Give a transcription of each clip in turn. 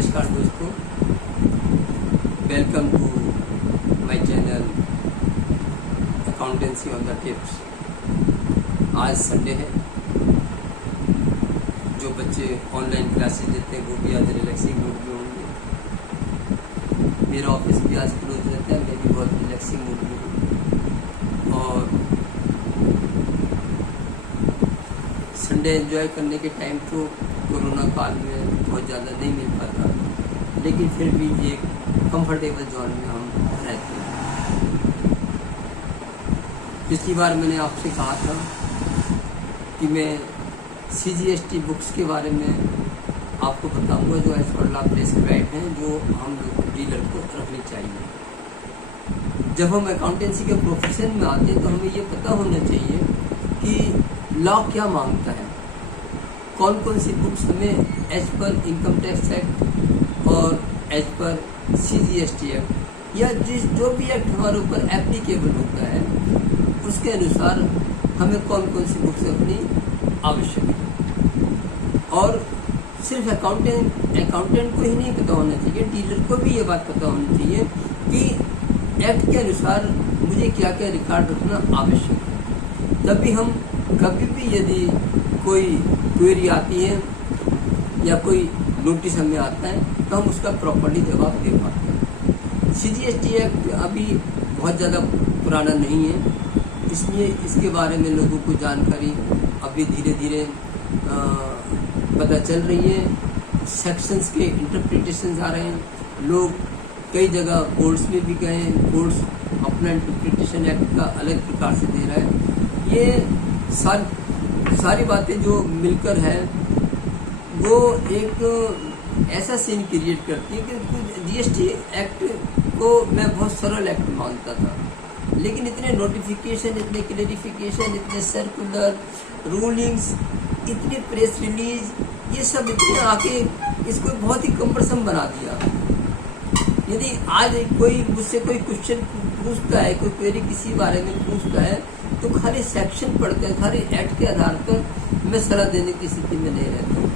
नमस्कार दोस्तों, welcome to my channel accountancy on the tips. आज संडे है, जो बच्चे ऑनलाइन क्लासेस देते हैं वो भी आज रिलैक्सिंग मूड में होंगे। मेरा ऑफिस भी आज क्लोज रहता है, मैं भी बहुत रिलैक्सिंग मूड में हूँ। और संडे एंजॉय करने के टाइम तो कोरोना काल में बहुत ज़्यादा नहीं मिल पाता, लेकिन फिर भी एक कंफर्टेबल जोन में हम रहते हैं। पिछली बार मैंने आपसे कहा था कि मैं CGST बुक्स के बारे में आपको बताऊंगा, जो एज पर लॉ प्रेस्क्राइब हैं, जो हम लोग डीलर को रखनी चाहिए। जब हम अकाउंटेंसी के प्रोफेशन में आते हैं तो हमें ये पता होना चाहिए कि लॉ क्या मांगता है, कौन कौन सी बुक्स हमें as per income tax act और एज पर CGST एक्ट या जो भी एक्ट हमारे ऊपर एप्लीकेबल होता है उसके अनुसार हमें कौन कौन सी बुक्स रखनी आवश्यक है। और सिर्फ अकाउंटेंट को ही नहीं पता होना चाहिए, डीलर को भी ये बात पता होनी चाहिए कि एक्ट के अनुसार मुझे क्या क्या रिकॉर्ड रखना आवश्यक है। तभी हम कभी भी यदि कोई क्वेरी आती है या कोई नोटिस हमें आता है तो हम उसका प्रॉपर्ली जवाब दे पाते हैं। CGST एक्ट अभी बहुत ज़्यादा पुराना नहीं है, इसलिए इसके बारे में लोगों को जानकारी अभी धीरे धीरे पता चल रही है। सेक्शंस के इंटरप्रिटेशंस आ रहे हैं, लोग कई जगह कोर्ट्स में भी गए हैं, कोर्ट्स अपना इंटरप्रिटेशन एक्ट का अलग प्रकार से दे रहा है। ये सारी बातें जो मिलकर है वो एक ऐसा सीन क्रिएट करती है कि GST एक्ट को मैं बहुत सरल एक्ट मानता था, लेकिन इतने नोटिफिकेशन, इतने क्लेरिफिकेशन, इतने सर्कुलर रूलिंग्स, इतने प्रेस रिलीज, ये सब इतने आके इसको बहुत ही कम्बरसम बना दिया। यदि आज कोई मुझसे कोई क्वेश्चन पूछता है, कोई क्वेरी किसी बारे में पूछता है, तो खाली सेक्शन पढ़कर, खाली एक्ट के आधार पर मैं सलाह देने की स्थिति में नहीं रहता।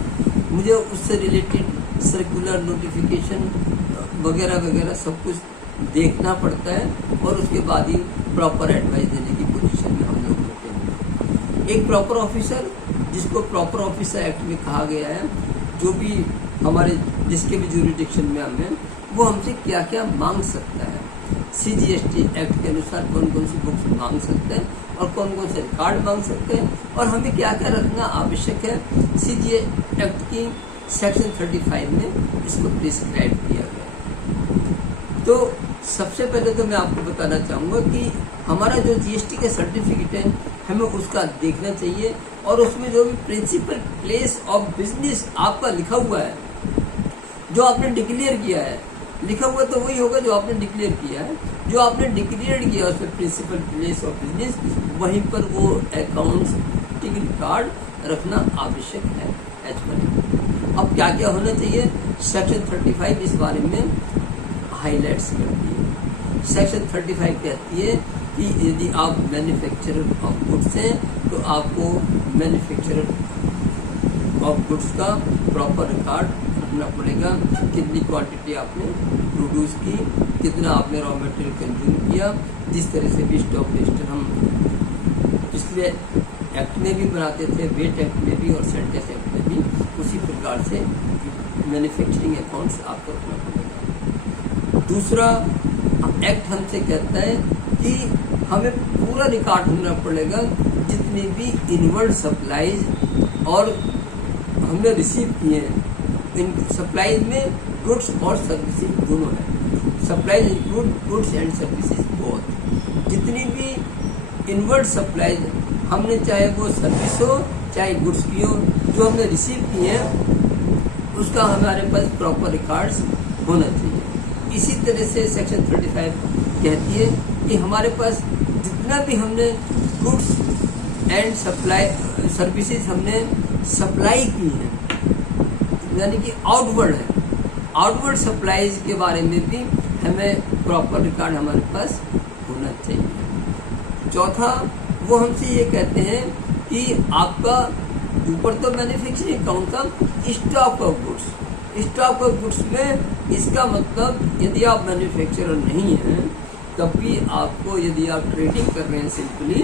मुझे उससे रिलेटेड सर्कुलर, नोटिफिकेशन वगैरह वगैरह सब कुछ देखना पड़ता है और उसके बाद ही प्रॉपर एडवाइस देने की पोजीशन में हम लोग होते हैं। एक प्रॉपर ऑफिसर, जिसको प्रॉपर ऑफिसर एक्ट में कहा गया है, जो भी हमारे जिसके भी ज्यूरिडिक्शन में हम हैं, वो हमसे क्या क्या मांग सकता है। CGST एक्ट के अनुसार कौन कौन सी बुक्स मांग सकते हैं और कौन कौन से रिकॉर्ड मांग सकते हैं और हमें क्या क्या रखना आवश्यक है। CGST एक्ट की सेक्शन 35 में इसको प्रिस्क्राइब किया गया है। तो सबसे पहले तो मैं आपको बताना चाहूँगा कि हमारा जो GST का सर्टिफिकेट है हमें उसका देखना चाहिए, और उसमें जो भी प्रिंसिपल प्लेस ऑफ बिजनेस आपका लिखा हुआ है, जो आपने डिक्लेयर किया है, लिखा हुआ तो वही होगा जो आपने डिक्लेयर किया है। जो आपने डिक्लेयर किया उसमें प्रिंसिपल प्लेस ऑफ बिजनेस, वहीं पर वो अकाउंट्स रिकॉर्ड रखना आवश्यक है एज पर। अब क्या क्या होना चाहिए, सेक्शन 35 इस बारे में हाईलाइट्स करती है। सेक्शन 35 कहती है कि यदि आप मैन्युफैक्चरर ऑफ गुड्स हैं तो आपको मैन्युफैक्चरर ऑफ गुड्स का प्रॉपर रिकॉर्ड रखना पड़ेगा। कितनी क्वांटिटी आपने प्रोड्यूस की, कितना आपने रॉ मटेरियल कंज्यूम किया। जिस तरह से भी स्टॉक रजिस्टर हम पिछले एक्ट में भी बनाते थे, वेट एक्ट में भी और सेंटेंस एक्ट में भी, उसी प्रकार से मैन्युफैक्चरिंग अकाउंट्स आपको रखना पड़ेगा। दूसरा, एक्ट हमसे कहता है कि हमें पूरा रिकॉर्ड रखना पड़ेगा, जितनी भी इनवर्ड सप्लाईज और हमने रिसीव किए हैं। इन सप्लाईज में गुड्स और सर्विसेज दोनों हैं। Supplies include goods and services both. जितनी भी इनवर्ड सप्लाईज हमने, चाहे वो सर्विस हो चाहे गुड्स की हो, जो हमने रिसीव किए हैं, उसका हमारे पास प्रॉपर रिकॉर्ड्स होना चाहिए। इसी तरह से सेक्शन 35 कहती है कि हमारे पास जितना भी हमने गुड्स एंड सप्लाई सर्विसेज हमने सप्लाई की हैं, यानी कि आउटवर्ड है, आउटवर्ड सप्लाईज के बारे में भी हमें प्रॉपर रिकॉर्ड हमारे पास होना चाहिए। चौथा, वो हमसे ये कहते हैं कि आपका ऊपर तो मैन्युफैक्चरिंग अकाउंट का stock of goods, stock of goods में इसका मतलब यदि आप मैन्युफैक्चरर नहीं हैं तब भी आपको, यदि आप ट्रेडिंग कर रहे हैं सिंपली,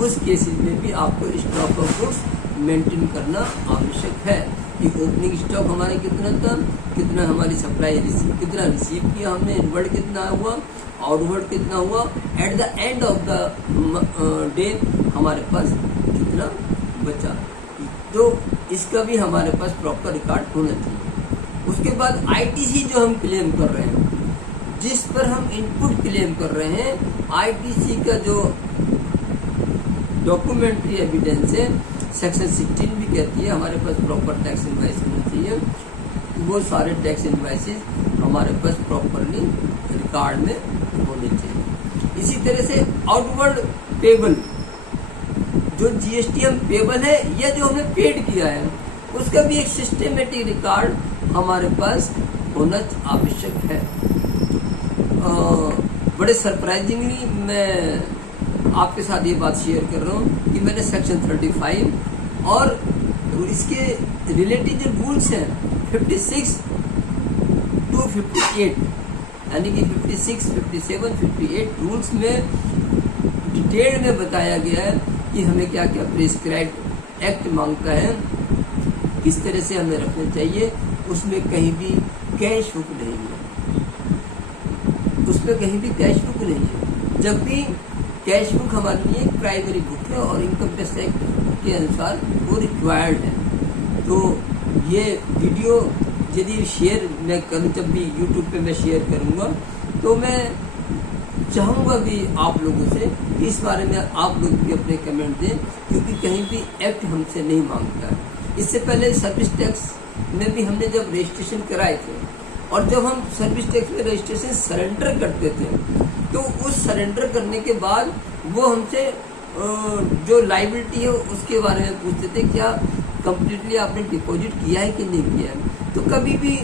उस केसेस में भी आपको स्टॉक ऑफ गुड्स मेंटेन करना आवश्यक है कि ओपनिंग स्टॉक हमारे कितना था, कितना हमारी सप्लाई कितना रिसीव किया हमने, इनवर्ड कितना हुआ, आउटवर्ड कितना हुआ, at the end of the day हमारे पास कितना बचा। तो इसका भी हमारे पास प्रॉपर रिकॉर्ड होना चाहिए। उसके बाद आईटीसी जो हम क्लेम कर रहे हैं, जिस पर हम इनपुट क्लेम कर रहे हैं, आईटीसी का जो डॉक्यूमेंट्री एविडेंस है सेक्शन 16 भी कहती है हमारे पास प्रॉपर टैक्स इनवाइस होना चाहिए। वो सारे टैक्स इनवाइसेस हमारे पास प्रॉपरली रिकॉर्ड में होने चाहिए। इसी तरह से आउटवर्ड पेबल, जो जीएसटी हम पेबल है या जो हमने पेड किया है, उसका भी एक सिस्टमेटिक रिकॉर्ड हमारे पास होना आवश्यक है। बड़े सरप्राइजिंगली मैं आपके साथ ये बात शेयर कर रहा हूँ कि मैंने सेक्शन 35 और इसके रिलेटेड जो रूल्स हैं 56 to 58, यानी कि 56, 57, 58 रूल्स में डिटेल में बताया गया है कि हमें क्या क्या प्रिस्क्राइब एक्ट मांगता है, किस तरह से हमें रखना चाहिए। उसमें कहीं भी कैश बुक नहीं है, उसमें कहीं भी कैश बुक नहीं है, जबकि कैश बुक हमारे लिए एक प्राइमरी बुक है और इनकम टैक्स एक्ट के अनुसार वो रिक्वायर्ड है। तो ये वीडियो यदि शेयर मैं करूँ, जब भी यूट्यूब पे मैं शेयर करूँगा, तो मैं चाहूँगा भी आप लोगों से कि इस बारे में आप लोग भी अपने कमेंट दें, क्योंकि कहीं भी एक्ट हमसे नहीं मांगता है। इससे पहले सर्विस टैक्स में भी हमने जब रजिस्ट्रेशन कराए थे, और जब हम सर्विस टैक्स में रजिस्ट्रेशन सरेंडर करते थे, तो उस सरेंडर करने के बाद वो हमसे जो लाइबिलिटी है उसके बारे में पूछते थे, क्या कंप्लीटली आपने डिपॉजिट किया है कि नहीं किया है। तो कभी भी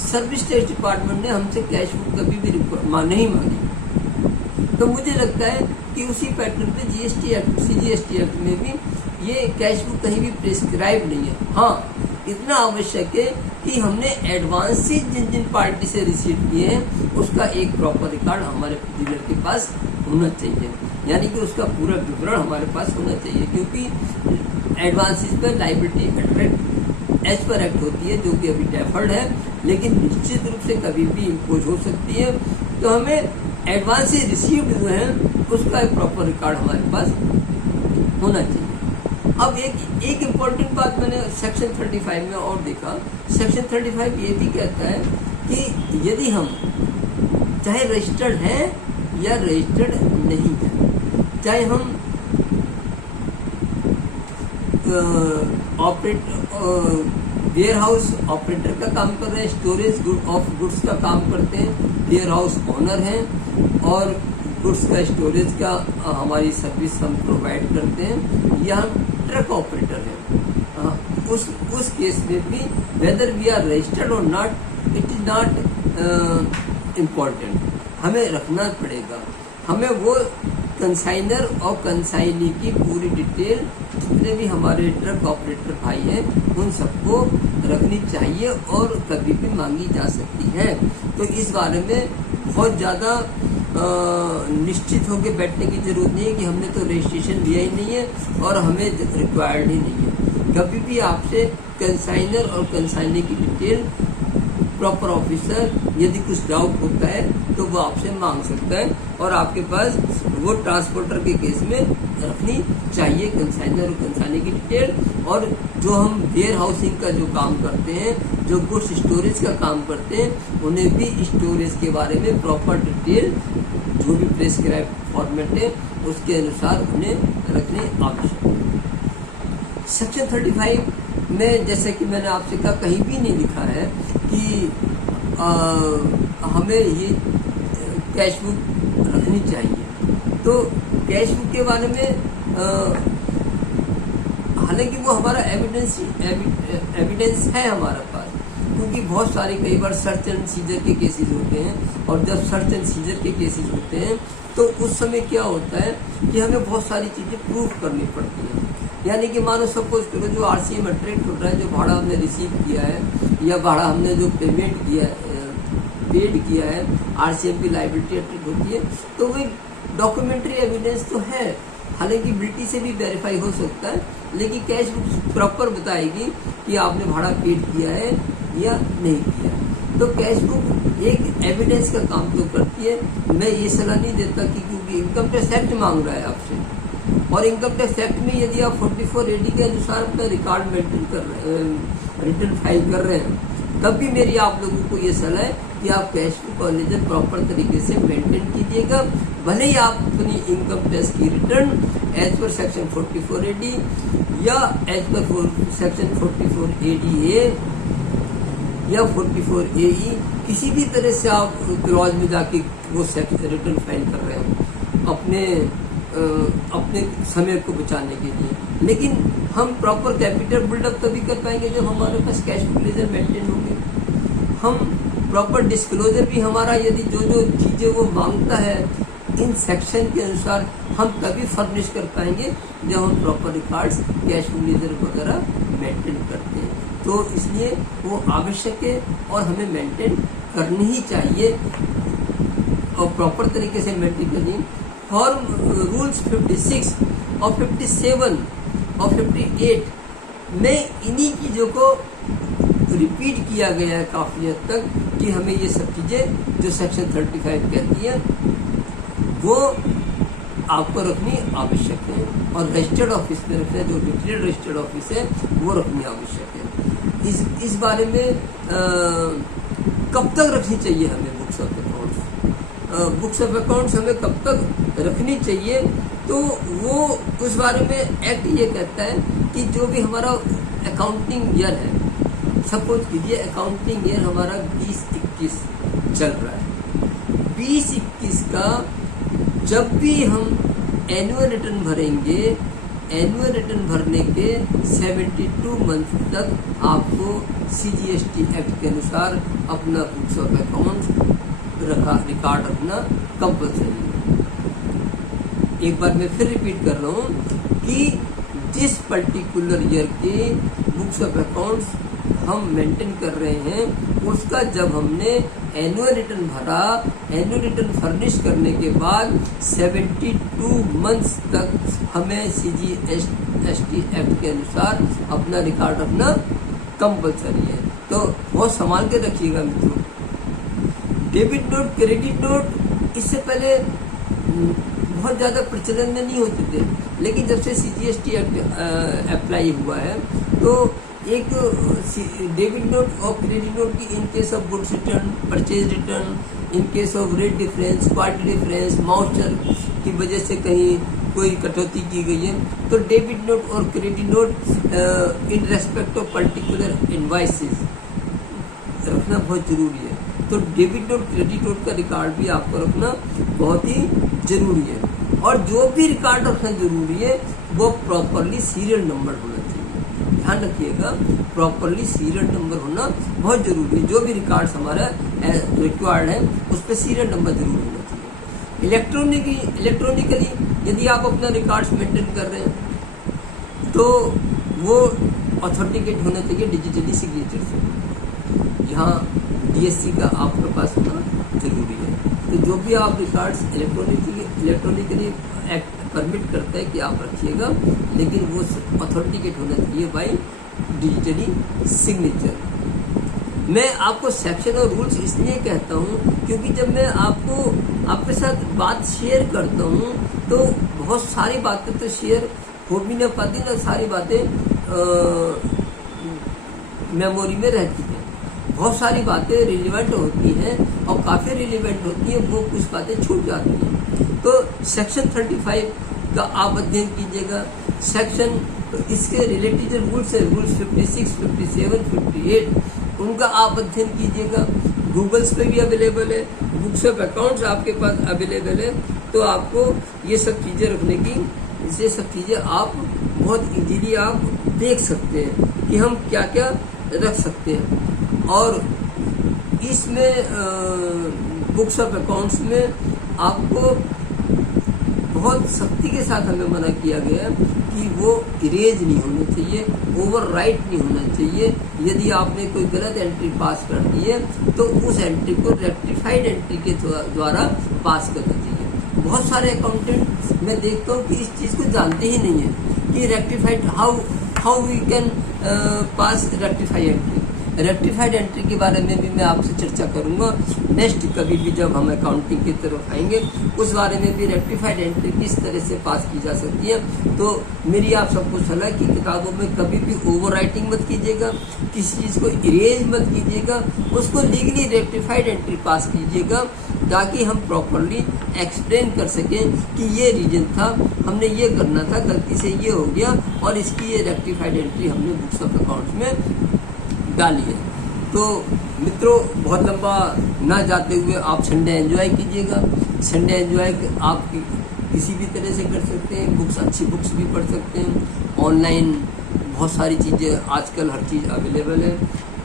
सर्विस टैक्स डिपार्टमेंट ने हमसे कैश बुक कभी भी नहीं मांगी। तो मुझे लगता है कि उसी पैटर्न पे जीएसटी एक्ट, सीजीएसटी एक्ट में भी ये कैश बुक कहीं भी प्रिस्क्राइब नहीं है। हाँ, इतना आवश्यक है कि हमने एडवांसेस जिन जिन पार्टी से रिसीव किए हैं उसका एक प्रॉपर रिकॉर्ड हमारे डीलर के पास होना चाहिए, यानी कि उसका पूरा विवरण हमारे पास होना चाहिए, क्योंकि एडवांसेस पर liability attract as per act होती है, जो कि अभी डेफर्ड है, लेकिन निश्चित रूप से कभी भी इम्पोज हो सकती है। तो हमें एडवांसेस रिसीव्ड हुए हैं उसका एक प्रॉपर रिकॉर्ड हमारे पास होना चाहिए। अब एक इम्पोर्टेंट बात मैंने सेक्शन 35 में और देखा। सेक्शन 35 ये भी कहता है कि यदि हम चाहे रजिस्टर्ड हैं या रजिस्टर्ड नहीं है, चाहे हम वेयर हाउस ऑपरेटर का काम कर रहे हैं, स्टोरेज ऑफ गुड्स का काम करते हैं, वेयर हाउस ओनर हैं और गुड्स का स्टोरेज का हमारी सर्विस हम प्रोवाइड करते हैं, या हम ट्रक ऑपरेटर है, उस केस में भी वेदर वी आर रजिस्टर्ड और not, it is not important, हमें रखना पड़ेगा। हमें वो कंसाइनर और कंसाइनी की पूरी डिटेल जितने भी हमारे ट्रक ऑपरेटर भाई हैं उन सबको रखनी चाहिए और कभी भी मांगी जा सकती है। तो इस बारे में बहुत ज़्यादा निश्चित होकर बैठने की जरूरत नहीं है कि हमने तो रजिस्ट्रेशन लिया ही नहीं है और हमें रिक्वायर्ड ही नहीं है। कभी भी आपसे कंसाइनर और कंसाइनी की डिटेल प्रॉपर ऑफिसर यदि कुछ डाउट होता है तो वो आपसे मांग सकता है, और आपके पास वो ट्रांसपोर्टर के केस में रखनी चाहिए कंसाइनर और कंसाइनी की डिटेल। और जो हम वेयर हाउसिंग का जो काम करते हैं, जो गुड्स स्टोरेज का काम करते हैं, उन्हें भी स्टोरेज के बारे में प्रॉपर डिटेल जो भी प्रिस्क्राइब फॉर्मेट है उसके अनुसार उन्हें रखने आवश्यक है। सेक्शन 35 में जैसे कि मैंने आपसे कहा कहीं भी नहीं लिखा है कि हमें ये कैश बुक रखनी चाहिए। तो कैश बुक के बारे में हालांकि वो हमारा एविडेंस है हमारे पास, क्योंकि बहुत सारे कई बार सर्च एंड सीजर के केसेस होते हैं, और जब सर्च एंड सीजर के केसेस होते हैं तो उस समय क्या होता है कि हमें बहुत सारी चीज़ें प्रूफ करनी पड़ती हैं। यानी कि मानो सपोज करो जो RCM अट्रैक्ट हो रहा है, जो भाड़ा हमने रिसीव किया है या भाड़ा हमने जो पेमेंट किया है, पेड किया है, RCM की लायबिलिटी अट्रैक्ट होती है, तो वो डॉक्यूमेंट्री एविडेंस तो है, हालांकि बिल्टी से भी वेरीफाई हो सकता है, लेकिन कैश बुक प्रॉपर बताएगी कि आपने भाड़ा पेड किया है या नहीं किया। तो कैश बुक एक एविडेंस का काम तो करती है। मैं ये सलाह नहीं देता कि क्योंकि इनकम टैक्स एक्ट मांग रहा है आपसे, और इनकम टैक्स एक्ट में यदि आप 44 AD के अनुसार अपना रिकॉर्ड मेंटेन कर रहे हैं, रिटर्न फाइल कर रहे हैं, तब भी मेरी आप लोगों को ये सलाह है कि आप कैश बुक और लेजर प्रॉपर तरीके से मेंटेन कीजिएगा। भले ही आप अपनी इनकम टैक्स की return as per section 44 AD या एज पर सेक्शन 44 ADA या 44 AE किसी भी तरह से आप क्लॉज में जाके वो रिटर्न फाइल कर रहे हैं अपने समय को बचाने के लिए, लेकिन हम प्रॉपर कैपिटल बिल्डअप तभी कर पाएंगे जब हमारे पास कैश बुक लेजर मेंटेन होंगे। हम प्रॉपर डिस्क्लोजर भी हमारा यदि जो जो चीजें वो मांगता है इन सेक्शन के अनुसार हम तभी फर्निश कर पाएंगे जब हम proper records cash book ledger वगैरह मेंटेन करते हैं। तो इसलिए वो आवश्यक है और हमें मेंटेन करनी ही चाहिए और प्रॉपर तरीके से मेंटेन करनी। फॉर्म रूल्स 56 और 57 और 58 में इन्हीं चीजों को रिपीट किया गया है काफी हद तक कि हमें ये सब चीजें जो सेक्शन 35 कहती है वो आपको रखनी आवश्यक है, और रजिस्टर्ड ऑफिस में रखना, जो डिक्लेयर्ड रजिस्टर्ड ऑफिस है वो रखनी आवश्यक है। इस बारे में कब तक रखनी चाहिए हमें books of accounts? Books of accounts हमें कब तक रखनी चाहिए, तो वो उस बारे में एक्ट ये कहता है कि जो भी हमारा अकाउंटिंग ईयर है, सपोज कीजिए अकाउंटिंग ईयर हमारा 20-21 चल रहा है, 20-21 का जब भी हम एनुअल रिटर्न भरेंगे, एनुअल रिटर्न भरने के 72 मंथ तक आपको CGST एक्ट के अनुसार अपना बुक्स ऑफ अकाउंट्स रिकॉर्ड रखना कंपल्सरी है। एक बार मैं फिर रिपीट कर रहा हूँ कि जिस पर्टिकुलर ईयर के बुक्स ऑफ अकाउंट्स हम मेंटेन कर रहे हैं उसका जब हमने एनुअल रिटर्न भरा, एनुअल रिटर्न फर्निश करने के बाद 72 मंथ्स तक हमें CGST एक्ट के अनुसार अपना रिकॉर्ड रखना कंपल्सरी है। तो बहुत संभाल के रखिएगा मित्रों। डेबिट नोट, क्रेडिट नोट इससे पहले बहुत ज़्यादा प्रचलन में नहीं होते थे, लेकिन जब से CGST एक्ट अप्लाई हुआ है तो एक डेबिट नोट और क्रेडिट नोट की in case of goods return, purchase return, in case of rate difference, quality difference, माउचर की वजह से कहीं कोई कटौती की गई है, तो डेबिट नोट और credit note in respect of particular invoices रखना बहुत जरूरी है। तो डेबिट नोट, क्रेडिट नोट का रिकॉर्ड भी आपको रखना बहुत ही जरूरी है, और जो भी रिकॉर्ड रखना जरूरी है वो प्रॉपरली सीरियल नंबर होना चाहिए। ध्यान रखिएगा, प्रॉपरली सीरियल नंबर होना बहुत जरूरी है। जो भी रिकॉर्ड्स हमारा रिक्वायर्ड है उस पर सीरियल नंबर जरूर होना चाहिए। इलेक्ट्रॉनिकली यदि आप अपना रिकॉर्ड्स मेंटेन कर रहे हैं तो वो ऑथेंटिकेट होना चाहिए डिजिटली सिग्नेचर से, यहाँ DSC का आपके पास होना जरूरी है। तो जो भी आप रिकॉर्ड्स इलेक्ट्रॉनिकली एक्ट परमिट करता है कि आप रखिएगा, लेकिन वो ऑथेंटिकेट होना चाहिए बाय डिजिटली सिग्नेचर। मैं आपको सेक्शन और रूल्स इसलिए कहता हूँ क्योंकि जब मैं आपके साथ बात शेयर करता हूँ तो बहुत सारी बातें तो शेयर हो भी नहीं पाती ना, सारी बातें मेमोरी में रहती हैं। बहुत सारी बातें रिलेवेंट होती हैं और काफ़ी रिलेवेंट होती हैं, वो कुछ बातें छूट जाती हैं। तो सेक्शन 35 का आप अध्ययन कीजिएगा। सेक्शन इसके रिलेटेड रूल्स है, रूल्स 56, 57, 58 उनका आप अध्ययन कीजिएगा। गूगल्स पे भी अवेलेबल है, बुक्स ऑफ अकाउंट्स आपके पास अवेलेबल है, तो आपको ये सब चीज़ें रखने की, ये सब चीज़ें आप बहुत इजीली आप देख सकते हैं कि हम क्या क्या रख सकते हैं। और इसमें बुक्स ऑफ अकाउंट्स में आपको बहुत सख्ती के साथ हमें मना किया गया है कि वो इरेज नहीं होना चाहिए, ओवरराइट नहीं होना चाहिए। यदि आपने कोई गलत एंट्री पास कर दी है तो उस एंट्री को रेक्टिफाइड एंट्री के द्वारा पास करना चाहिए। बहुत सारे अकाउंटेंट मैं देखता हूँ कि इस चीज़ को जानते ही नहीं है कि rectified how we can pass rectify entry. Rectified entry के बारे में भी मैं आपसे चर्चा करूंगा नेक्स्ट कभी भी जब हम अकाउंटिंग की तरफ आएंगे, उस बारे में भी रेक्टिफाइड एंट्री किस तरह से पास की जा सकती है। तो मेरी आप सबको सलाह कि किताबों में कभी भी ओवर राइटिंग मत कीजिएगा, किसी चीज़ को इरेज मत कीजिएगा, उसको लीगली रेक्टिफाइड एंट्री पास कीजिएगा ताकि हम प्रॉपरली एक्सप्लेन कर सकें कि ये रीजन था, हमने ये करना था, गलती से ये हो गया और इसकी ये रेक्टिफाइड एंट्री हमने बुक्स ऑफ अकाउंट्स में डाली है। तो मित्रों, बहुत लंबा ना जाते हुए आप संडे एंजॉय कीजिएगा। संडे एंजॉय आप किसी भी तरह से कर सकते हैं, बुक्स अच्छी बुक्स भी पढ़ सकते हैं, ऑनलाइन बहुत सारी चीज़ें आजकल हर चीज़ अवेलेबल है,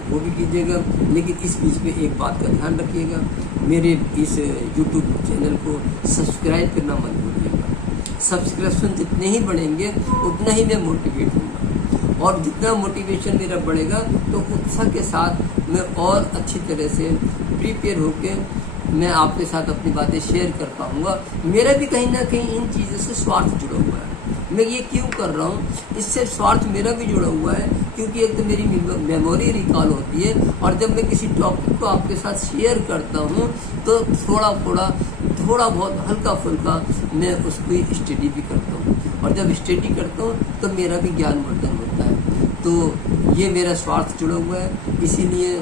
वो भी कीजिएगा। लेकिन इस बीच में एक बात का ध्यान रखिएगा, मेरे इस यूट्यूब चैनल को सब्सक्राइब करना मत भूलिएगा। सब्सक्रिप्शन जितने ही बढ़ेंगे उतना ही मैं मोटिवेट हूँगा, और जितना मोटिवेशन मेरा बढ़ेगा तो उत्साह के साथ मैं और अच्छी तरह से प्रिपेयर होकर मैं आपके साथ अपनी बातें शेयर कर पाऊँगा। मेरा भी कहीं ना कहीं इन चीज़ों से स्वार्थ जुड़ा हुआ है। मैं ये क्यों कर रहा हूँ, इससे स्वार्थ मेरा भी जुड़ा हुआ है, क्योंकि एक तो मेरी मेमोरी रिकॉल होती है, और जब मैं किसी टॉपिक को आपके साथ शेयर करता हूँ तो थोड़ा बहुत हल्का फुल्का मैं उसकी स्टडी भी करता हूँ, और जब स्टडी करता हूँ तो मेरा भी ज्ञान वर्धन होता है। तो ये मेरा स्वार्थ जुड़ा हुआ है, इसीलिए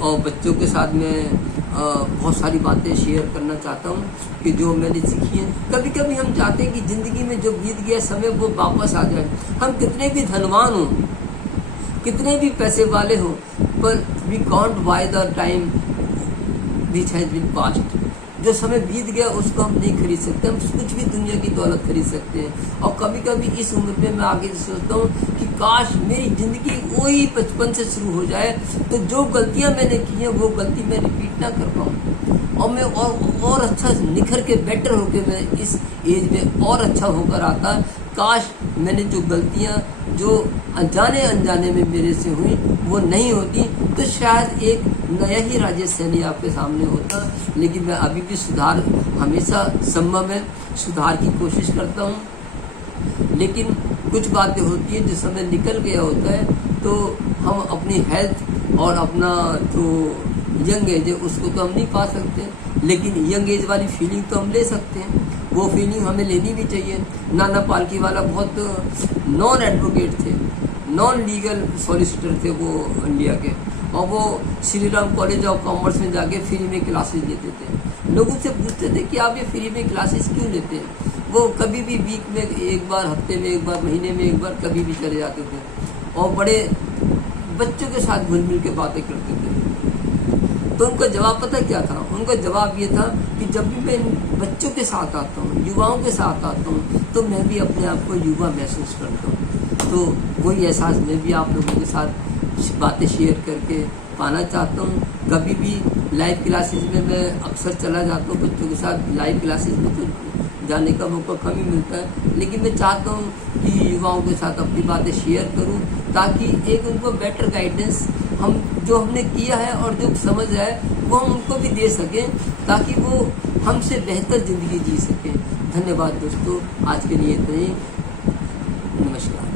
और बच्चों के साथ मैं बहुत सारी बातें शेयर करना चाहता हूँ कि जो मैंने सीखी है। कभी कभी हम चाहते हैं कि ज़िंदगी में जो बीत गया समय वो वापस आ जाए। हम कितने भी धनवान हों, कितने भी पैसे वाले हों, पर we can't buy the time which has been passed. जो समय बीत गया उसको हम नहीं खरीद सकते। हम कुछ भी दुनिया की दौलत खरीद सकते हैं। और कभी कभी इस उम्र में मैं आगे सोचता हूँ कि काश मेरी ज़िंदगी वही 55 से शुरू हो जाए, तो जो गलतियाँ मैंने की हैं वो गलती मैं रिपीट ना कर पाऊँ, और मैं और अच्छा निखर के बेटर होकर मैं इस एज में और अच्छा होकर आता। काश मैंने जो गलतियाँ जो अनजाने में मेरे से हुई वो नहीं होती, तो शायद एक नया ही राजेश सैनी आपके सामने होता। लेकिन मैं अभी भी सुधार हमेशा संभव है, सुधार की कोशिश करता हूँ। लेकिन कुछ बातें होती है जो समय निकल गया होता है, तो हम अपनी हेल्थ और अपना जो यंग एज है उसको तो हम नहीं पा सकते, लेकिन यंग एज वाली फीलिंग तो हम ले सकते हैं। वो फीलिंग हमें लेनी भी चाहिए। नाना पालकीवाला बहुत नॉन एडवोकेट थे, नॉन लीगल सॉलिसिटर थे वो इंडिया के, और वो Shri Ram college of commerce में जाके फ्री में क्लासेस लेते थे। लोगों से पूछते थे कि आप ये फ्री में क्लासेस क्यों लेते हैं। वो कभी भी वीक में एक बार, हफ्ते में एक बार, महीने में एक बार कभी भी चले जाते थे, और बड़े बच्चों के साथ घुल मिल के बातें करते थे। तो उनका जवाब पता क्या था? उनका जवाब ये था कि जब भी मैं बच्चों के साथ आता हूँ, युवाओं के साथ आता हूँ, तो मैं भी अपने आप को युवा महसूस करता हूँ। तो वही एहसास मैं भी आप लोगों के साथ बातें शेयर करके पाना चाहता हूँ। कभी भी लाइव क्लासेस में मैं अक्सर चला जाता हूँ बच्चों के साथ। लाइव क्लासेस में तो जाने का मौका कम ही मिलता है, लेकिन मैं चाहता हूँ कि युवाओं के साथ अपनी बातें शेयर करूँ, ताकि एक उनको बेटर गाइडेंस हम जो हमने किया है और जो समझ है वो हम उनको भी दे सकें, ताकि वो हमसे बेहतर ज़िंदगी जी सकें। धन्यवाद दोस्तों, आज के लिए इतना ही। नमस्कार।